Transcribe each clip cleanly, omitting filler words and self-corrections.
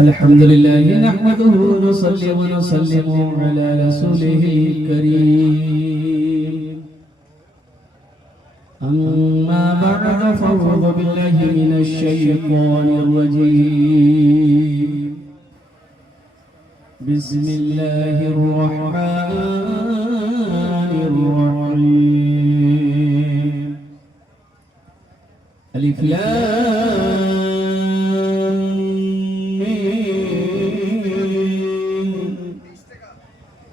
अल्हम्दुलिल्लाह नहमदुहु व नुसल्ली व नुसल्लिमु अला रसूलिहिल करीम अम्मा बअद फअऊज़ु बिल्लाहि मिनश शैतानिर रजीम बिस्मिल्लाहिर रहमानिर रहीम अलिफ लाम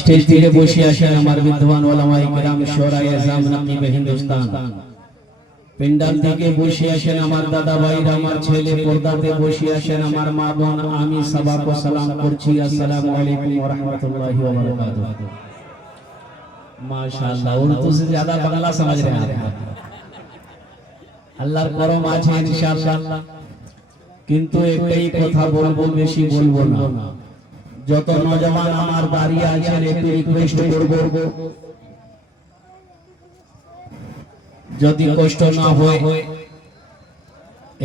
स्टेज তীরে বসে আছেন আমার বিদ্বান ওলামায়ে কেরাম শোরায়ে আযম নকিব হিন্দুস্তান পেন্ডাল থেকে বসে আছেন আমার দাদা ভাইরা আমার ছেলে পর্দাতে বসে আছেন আমার মা বোন আমি সবাইকে সালাম করছি আসসালামু আলাইকুম ওয়া রাহমাতুল্লাহি ওয়া বারাকাতুহু माशाअल्लाह उर्दू से ज्यादा बांग्ला समझ रहे हैं আল্লাহর করম আছে ইনশাআল্লাহ কিন্তু একটাই কথা বলবো বেশি বলবো না যত নওজওয়ান আমার দাঁড়িয়ে আছেন একটু রিকোয়েস্ট করব যদি কষ্ট না হয়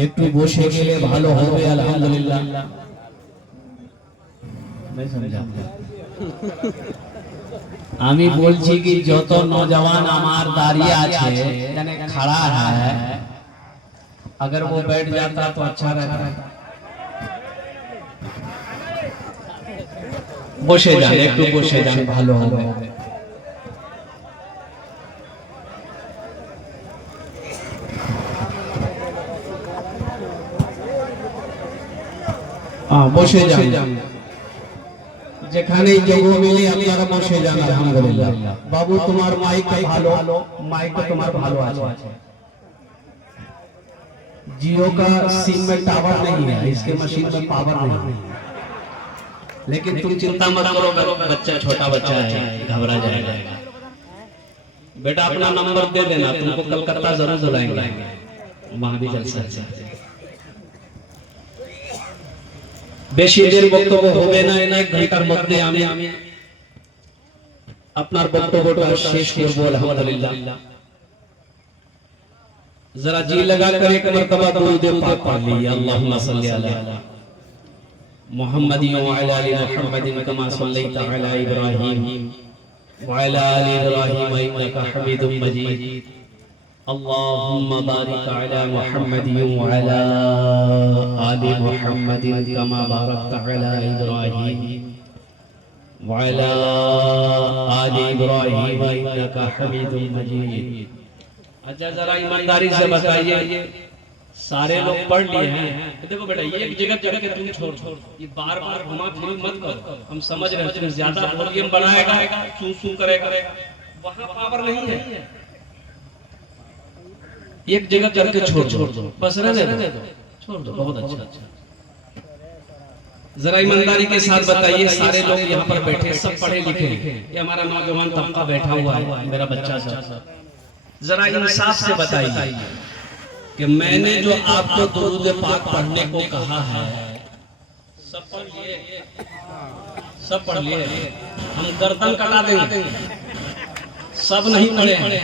একটু বসে গেলে ভালো হবে আলহামদুলিল্লাহ नहीं समझा আমি বলছি কি যত নওজওয়ান আমার দাঁড়িয়ে আছে यानी खड़ा है अगर वो बैठ जाता तो अच्छा रहता বসে যান একটু বসে যান ভালো হবে বসে যান যেখানেই জায়গা মিলে আপনারা বসে যান আলহামদুলিল্লাহ বাবু তোমার মাইক ভালো মাইক তোমার ভালো আছে जियो का सिम में टावर नहीं है इसके मशीन में पावर नहीं है लेकिन तुम चिंता मत करो बच्चा छोटा बच्चा है घबरा जाएगा बेटा अपना नंबर दे देना तुमको कलकत्ता जरूर बुलाएंगे वहां भी जलसा है বেশি দের বক্তব্য হবে না এনা এক ঘন্টার মধ্যে আমি আপনার বক্তব্যটা শেষ করব আলহামদুলিল্লাহ जरा जी लगा कर एक मर्तबा दुरूद पाक पढ़ लीजिए अल्लाहुम्मा सल्ली अला मुहम्मद व अला आलि मुहम्मद कमा सल्लैता अला इब्राहीम व अला आलि इब्राहीम इन्नका हमीदुम मजीद अल्लाहुम्मा बारिक अला मुहम्मद व अला आलि मुहम्मद कमा बारकता अला इब्राहीम व अला आलि इब्राहीम इन्नका हमीदुम मजीद। अच्छा जरा ईमानदारी से बताइए सारे लोग पढ़ लिए हैं देखो बेटा ये एक जगह के तुम छोड़ ये बार बार घुमा फिर मत करो हम समझ रहे हैं तुम ज्यादा वॉल्यूम बढ़ाएगा सू करेगा वहां पावर नहीं है एक जगह करके छोड़ दो बस रहने दो छोड़ दो बहुत अच्छा जरा ईमानदारी के साथ बताइए सारे लोग यहाँ पर बैठे सब पढ़े लिखे ये हमारा नौजवान तबका बैठा हुआ है मेरा बच्चा सब जरा इंसाफ से बताइए कि मैंने जो आपको दुरूद पाक पढ़ने को कहा है सब पढ़ लिए हम गर्दन कटा देंगे सब नहीं पढ़े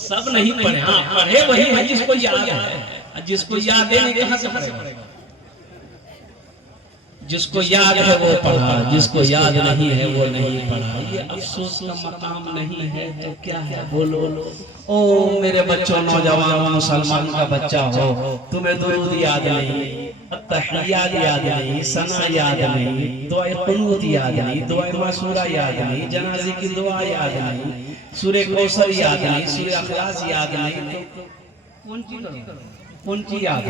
सब नहीं पढ़े हाँ पढ़े वही है जिसको याद है जिसको याद है नहीं कहां से पढ़ेगा जिसको याद है वो पढ़ा, जिसको याद नहीं है वो नहीं पढ़ा। ये अफसोस का मकाम नहीं है तो क्या है बोलो। ओ मेरे बच्चों, नौजवान मुसलमान का बच्चा हो, तुम्हें दुरूद याद नहीं, अत्तहियात याद नहीं, सना याद नहीं, दुआए कुनूत याद नहीं, दुआए मासूरा याद नहीं, जनाजे की दुआ याद नहीं, सूरे कौसर याद नहीं, सूरे अखलास याद नहीं, तो कौन सी याद?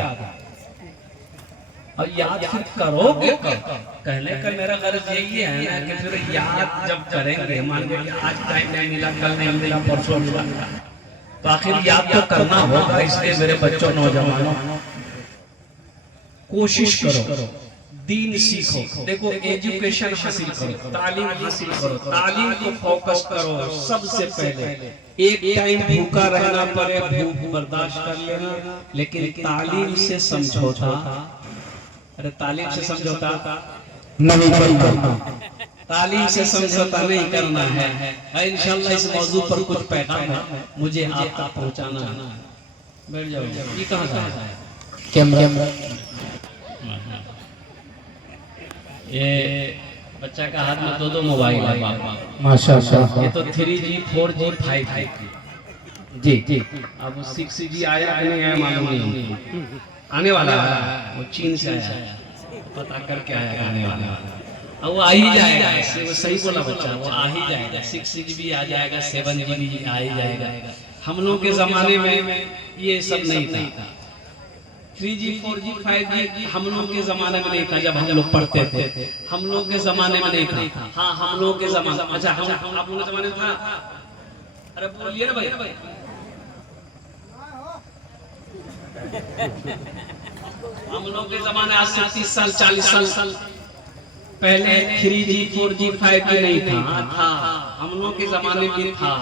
और याद फिर करोगे कब? कहने का मेरा गर्ज यही है ना कि फिर याद जब करेंगे, मान लो कि आज टाइम नहीं मिला, कल नहीं मिला, परसों मिला, तो आखिर याद तो करना होगा। इसलिए मेरे बच्चों, नौजवानों, कोशिश करो, दीन सीखो। देखो, एजुकेशन हासिल करो, तालीम हासिल करो, तालीम को फोकस करो सबसे पहले। एक टाइम भूखा रहना पड़े, भूख बर्दाश्त कर लेना, लेकिन तालीम से समझौता, अरे तालीम से समझौता नहीं करना, तालीम से समझौता नहीं करना है। इंशाल्लाह इस मौजू पर कुछ पैगाम है, मुझे आप तक पहुंचाना है। बैठ जाओ। ये कहाँ है कैमरा? ये बच्चा का हाथ में दो मोबाइल है माशाल्लाह। ये तो 3G 4G 5G जी। अब 6G आया नहीं आया मालूम नहीं, आने वाला है। वो चीन से आया, पता करके आया, आने वाला। अब वो आ ही जाएगा, वो सही बोला बच्चा, वो आ ही जाएगा। 6G भी आ जाएगा, 7G भी आ ही जाएगा। हम लोग के जमाने में ये सब नहीं था। 3G 4G 5G हम लोग के जमाने में नहीं था, जब हम लोग पढ़ते थे। हम लोग के जमाने में नहीं था। हाँ, हम लोग के जमाने, अच्छा हम आप लोग के जमाने में था। अरे बोलिए ना भाई। हम लोग के जमाने आज से 30 साल 40 साल पहले 3G 4G 5G नहीं था। हम लोग के जमाने में था,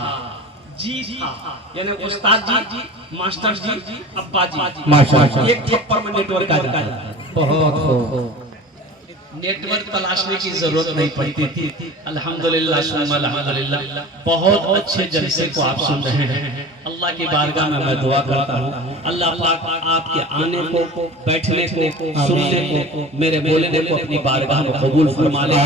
जी था, यानी उस्ताद जी, मास्टर जी, अब्बा जी, माशाल्लाह। एक थप्पड़ में नेटवर्क आ जाता है। बहुत नेटवर्क तलाशने की जरूरत नहीं पड़ती थी। अल्हम्दुलिल्लाह सुम्मा अल्हम्दुलिल्लाह, बहुत अच्छे जलसे को आप सुन रहे हैं। अल्लाह की बारगाह में मैं दुआ करता हूँ, अल्लाह पाक आपके आने को, बैठने को, सुनने को, मेरे बोलने को अपनी बारगाह में कबूल फरमा ले।